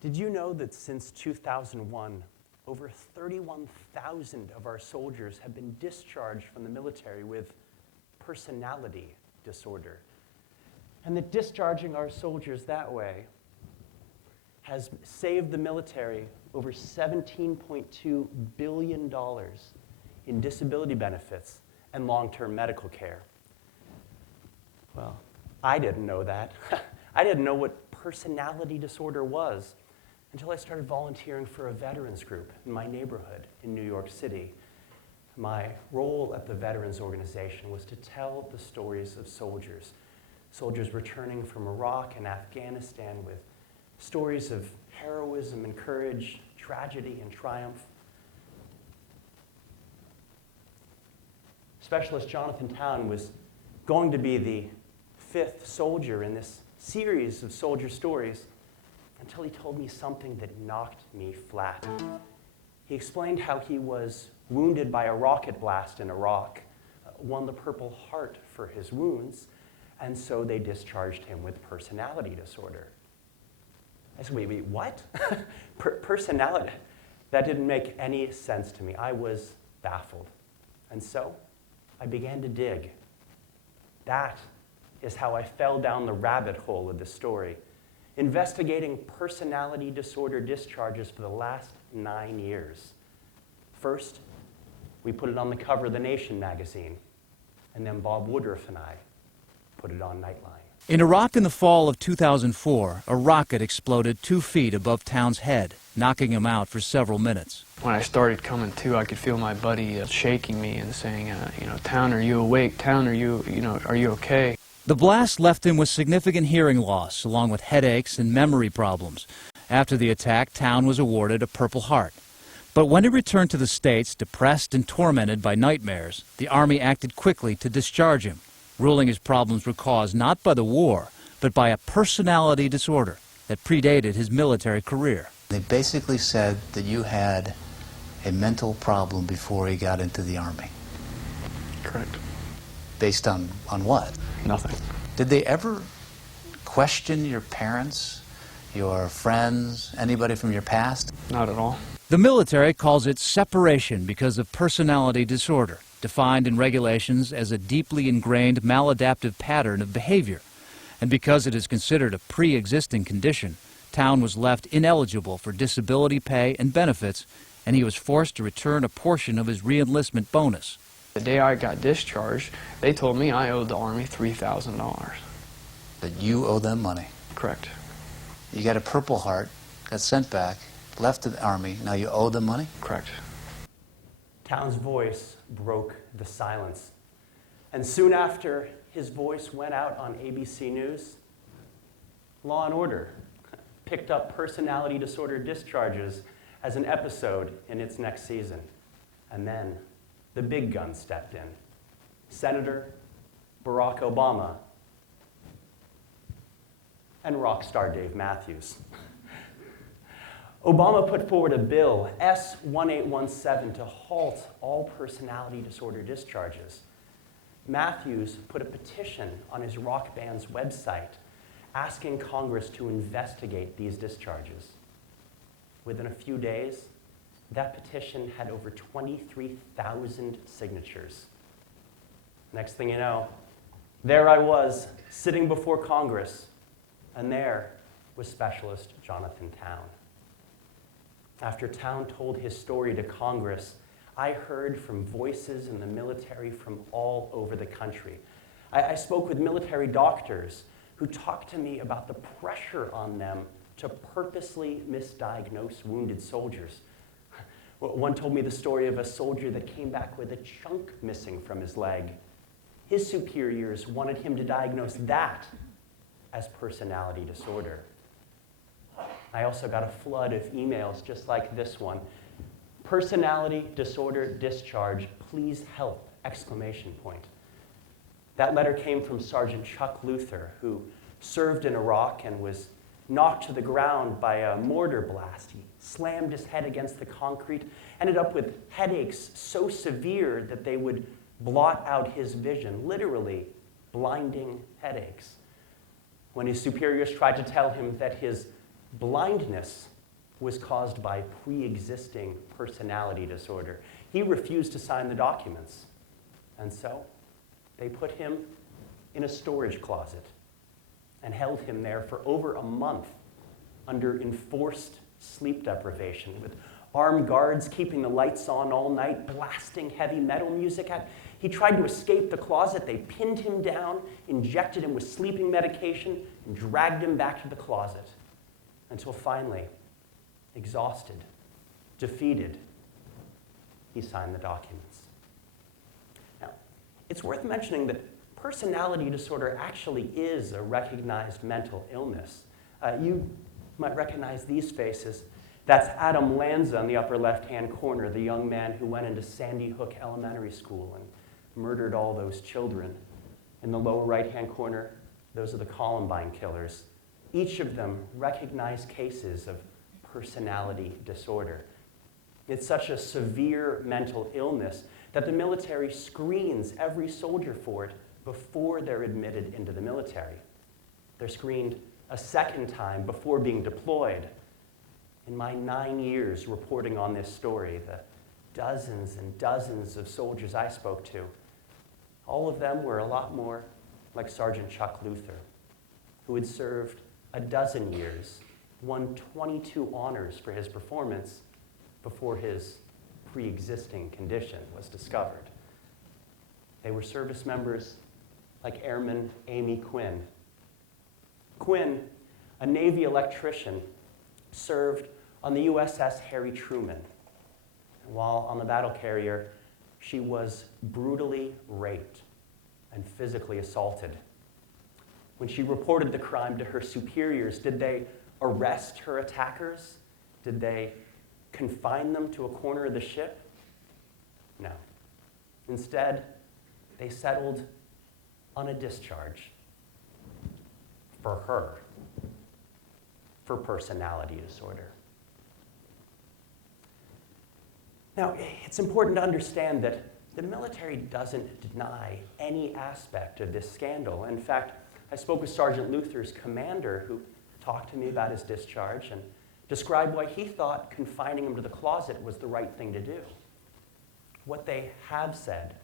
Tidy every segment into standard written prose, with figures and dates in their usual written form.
Did you know that since 2001, over 31,000 of our soldiers have been discharged from the military with personality disorder? And that discharging our soldiers that way has saved the military over $17.2 billion in disability benefits and long-term medical care. Well, I didn't know that. I didn't know what personality disorder was until I started volunteering for a veterans group in my neighborhood in New York City. My role at the Veterans Organization was to tell the stories of soldiers returning from Iraq and Afghanistan with stories of heroism and courage, tragedy and triumph. Specialist Jonathan Town was going to be the 5th soldier in this series of soldier stories until he told me something that knocked me flat. He explained how he was wounded by a rocket blast in Iraq, won the Purple Heart for his wounds, and so they discharged him with personality disorder. I said, wait, what? Personality? That didn't make any sense to me. I was baffled. And so I began to dig. That is how I fell down the rabbit hole of the story, investigating personality disorder discharges for the last 9 years. First, we put it on the cover of The Nation magazine, and then Bob Woodruff and I put it on Nightline. In Iraq in the fall of 2004, a rocket exploded 2 feet above Town's head, knocking him out for several minutes. When I started coming to, I could feel my buddy shaking me and saying, Town, are you awake? Town, are you okay? The blast left him with significant hearing loss, along with headaches and memory problems. After the attack, Town was awarded a Purple Heart. But when he returned to the States, depressed and tormented by nightmares, the Army acted quickly to discharge him, ruling his problems were caused not by the war, but by a personality disorder that predated his military career. They basically said that you had a mental problem before he got into the Army. Correct. Based on what? Nothing. Did they ever question your parents, your friends, anybody from your past? Not at all. The military calls it separation because of personality disorder, defined in regulations as a deeply ingrained maladaptive pattern of behavior. And because it is considered a pre-existing condition, Town was left ineligible for disability pay and benefits, and he was forced to return a portion of his re-enlistment bonus. The day I got discharged, they told me I owed the Army $3,000. That you owe them money? Correct. You got a Purple Heart, got sent back, left the Army, now you owe them money? Correct. Town's voice broke the silence. And soon after his voice went out on ABC News, Law and Order picked up personality disorder discharges as an episode in its next season. And then the big gun stepped in. Senator Barack Obama and rock star Dave Matthews. Obama put forward a bill, S-1817, to halt all personality disorder discharges. Matthews put a petition on his rock band's website asking Congress to investigate these discharges. Within a few days, that petition had over 23,000 signatures. Next thing you know, there I was, sitting before Congress, and there was Specialist Jonathan Town. After Town told his story to Congress, I heard from voices in the military from all over the country. I spoke with military doctors who talked to me about the pressure on them to purposely misdiagnose wounded soldiers. One told me the story of a soldier that came back with a chunk missing from his leg. His superiors wanted him to diagnose that as personality disorder. I also got a flood of emails just like this one. Personality disorder discharge, please help, exclamation point. That letter came from Sergeant Chuck Luther, who served in Iraq and was knocked to the ground by a mortar blast. He slammed his head against the concrete, ended up with headaches so severe that they would blot out his vision, literally blinding headaches. When his superiors tried to tell him that his blindness was caused by pre-existing personality disorder. He refused to sign the documents, and so they put him in a storage closet and held him there for over a month under enforced sleep deprivation, with armed guards keeping the lights on all night, blasting heavy metal music at. He tried to escape the closet. They pinned him down, injected him with sleeping medication, and dragged him back to the closet until finally, exhausted, defeated, he signed the documents. Now, it's worth mentioning that personality disorder actually is a recognized mental illness. You might recognize these faces. That's Adam Lanza in the upper left-hand corner, the young man who went into Sandy Hook Elementary School and murdered all those children. In the lower right-hand corner, those are the Columbine killers. Each of them recognized cases of personality disorder. It's such a severe mental illness that the military screens every soldier for it before they're admitted into the military. They're screened a second time before being deployed. In my 9 years reporting on this story, the dozens and dozens of soldiers I spoke to, all of them were a lot more like Sergeant Chuck Luther, who had served a dozen years, won 22 honors for his performance before his pre-existing condition was discovered. They were service members like Airman Amy Quinn. Quinn, a Navy electrician, served on the USS Harry Truman. And while on the battle carrier, she was brutally raped and physically assaulted. When she reported the crime to her superiors, did they arrest her attackers? Did they confine them to a corner of the ship? No. Instead, they settled on a discharge for her, for personality disorder. Now, it's important to understand that the military doesn't deny any aspect of this scandal. In fact, I spoke with Sergeant Luther's commander, who talked to me about his discharge and described why he thought confining him to the closet was the right thing to do. What they have said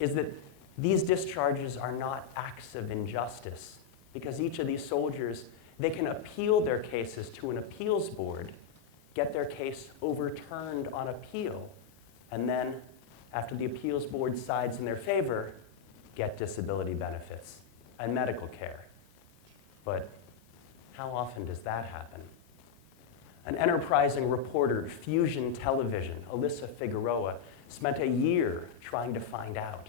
is that these discharges are not acts of injustice, because each of these soldiers, they can appeal their cases to an appeals board, get their case overturned on appeal, and then, after the appeals board sides in their favor, get disability benefits and medical care. But how often does that happen? An enterprising reporter, Fusion Television, Alyssa Figueroa, spent a year trying to find out.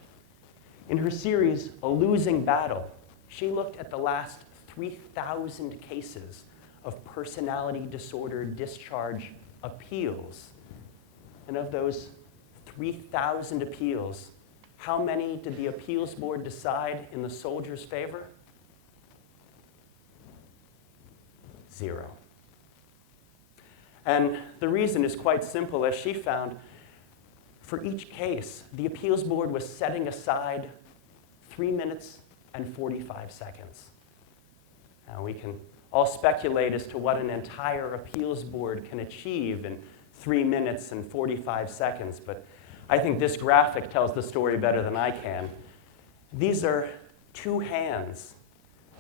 In her series, A Losing Battle, she looked at the last 3,000 cases of personality disorder discharge appeals. And of those 3,000 appeals, how many did the appeals board decide in the soldier's favor? 0. And the reason is quite simple. As she found, for each case, the appeals board was setting aside 3 minutes and 45 seconds. Now, we can all speculate as to what an entire appeals board can achieve in 3 minutes and 45 seconds, but I think this graphic tells the story better than I can. These are 2 hands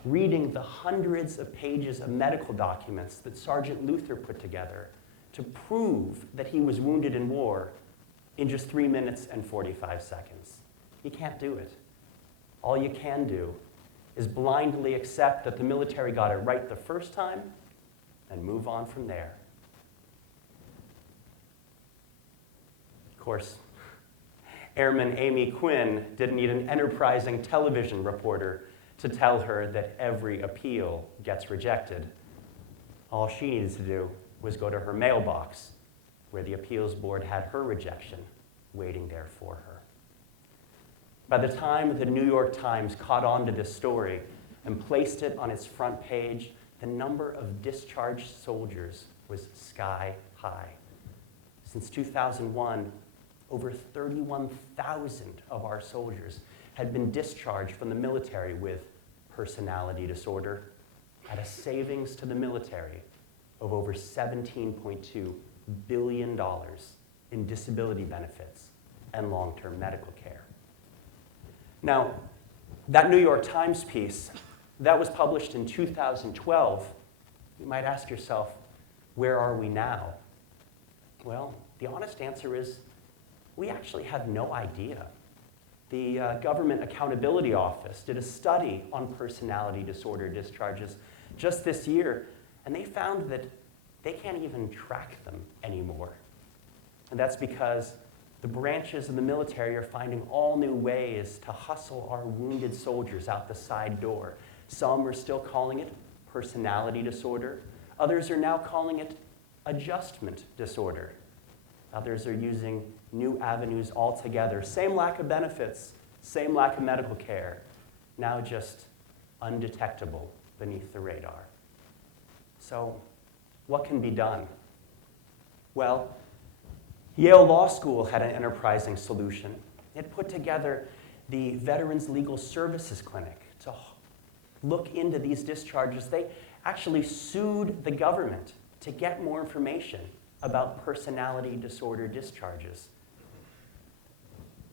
reading the hundreds of pages of medical documents that Sergeant Luther put together to prove that he was wounded in war in just 3 minutes and 45 seconds. You can't do it. All you can do is blindly accept that the military got it right the first time and move on from there. Of course, Airman Amy Quinn didn't need an enterprising television reporter to tell her that every appeal gets rejected. All she needed to do was go to her mailbox, where the appeals board had her rejection waiting there for her. By the time the New York Times caught on to this story and placed it on its front page, the number of discharged soldiers was sky high. Since 2001, over 31,000 of our soldiers had been discharged from the military with personality disorder at a savings to the military of over $17.2 billion in disability benefits and long-term medical care. Now, that New York Times piece, that was published in 2012. You might ask yourself, where are we now? Well, the honest answer is we actually have no idea. The Government Accountability Office did a study on personality disorder discharges just this year, and they found that they can't even track them anymore. And that's because the branches of the military are finding all new ways to hustle our wounded soldiers out the side door. Some are still calling it personality disorder. Others are now calling it adjustment disorder. Others are using new avenues altogether. Same lack of benefits, same lack of medical care, now just undetectable beneath the radar. So, what can be done? Well, Yale Law School had an enterprising solution. It put together the Veterans Legal Services Clinic to look into these discharges. They actually sued the government to get more information about personality disorder discharges.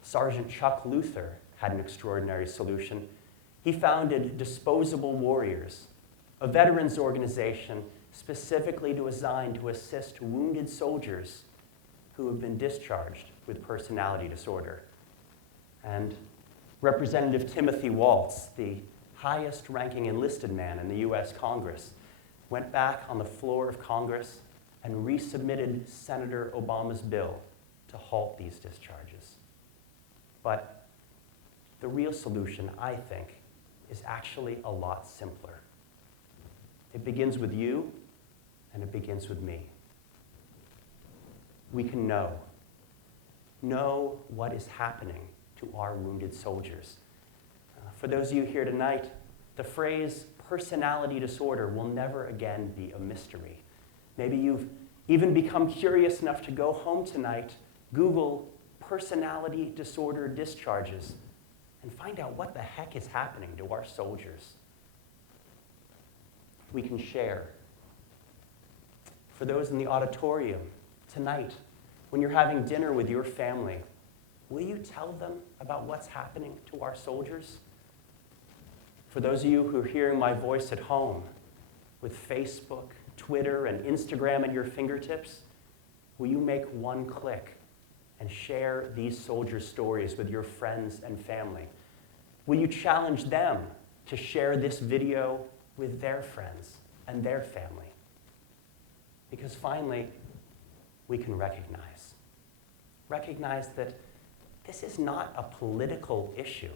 Sergeant Chuck Luther had an extraordinary solution. He founded Disposable Warriors, a veterans organization specifically designed to assist wounded soldiers who have been discharged with personality disorder. And Representative Timothy Waltz, the highest-ranking enlisted man in the U.S. Congress, went back on the floor of Congress and resubmitted Senator Obama's bill to halt these discharges. But the real solution, I think, is actually a lot simpler. It begins with you, and it begins with me. We can know what is happening to our wounded soldiers. For those of you here tonight, the phrase personality disorder will never again be a mystery. Maybe you've even become curious enough to go home tonight, Google personality disorder discharges, and find out what the heck is happening to our soldiers. We can share. For those in the auditorium, tonight, when you're having dinner with your family, will you tell them about what's happening to our soldiers? For those of you who are hearing my voice at home, with Facebook, Twitter, and Instagram at your fingertips, will you make one click and share these soldiers' stories with your friends and family? Will you challenge them to share this video with their friends and their family? Because finally, we can recognize that this is not a political issue.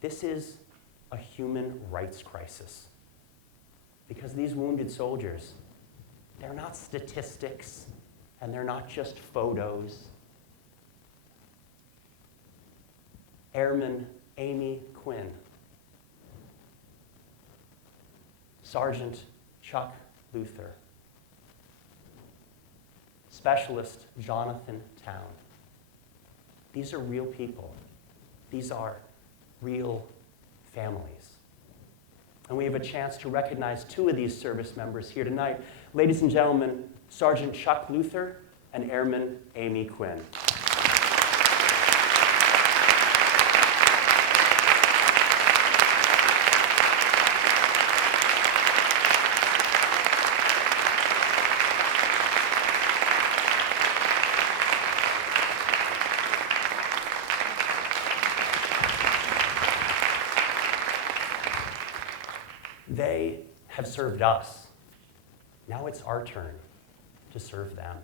This is a human rights crisis. Because these wounded soldiers, they're not statistics, and they're not just photos. Airman Amy Quinn, Sergeant Chuck Luther, Specialist Jonathan Town. These are real people. These are real families. And we have a chance to recognize two of these service members here tonight. Ladies and gentlemen, Sergeant Chuck Luther and Airman Amy Quinn. They have served us. Now it's our turn to serve them.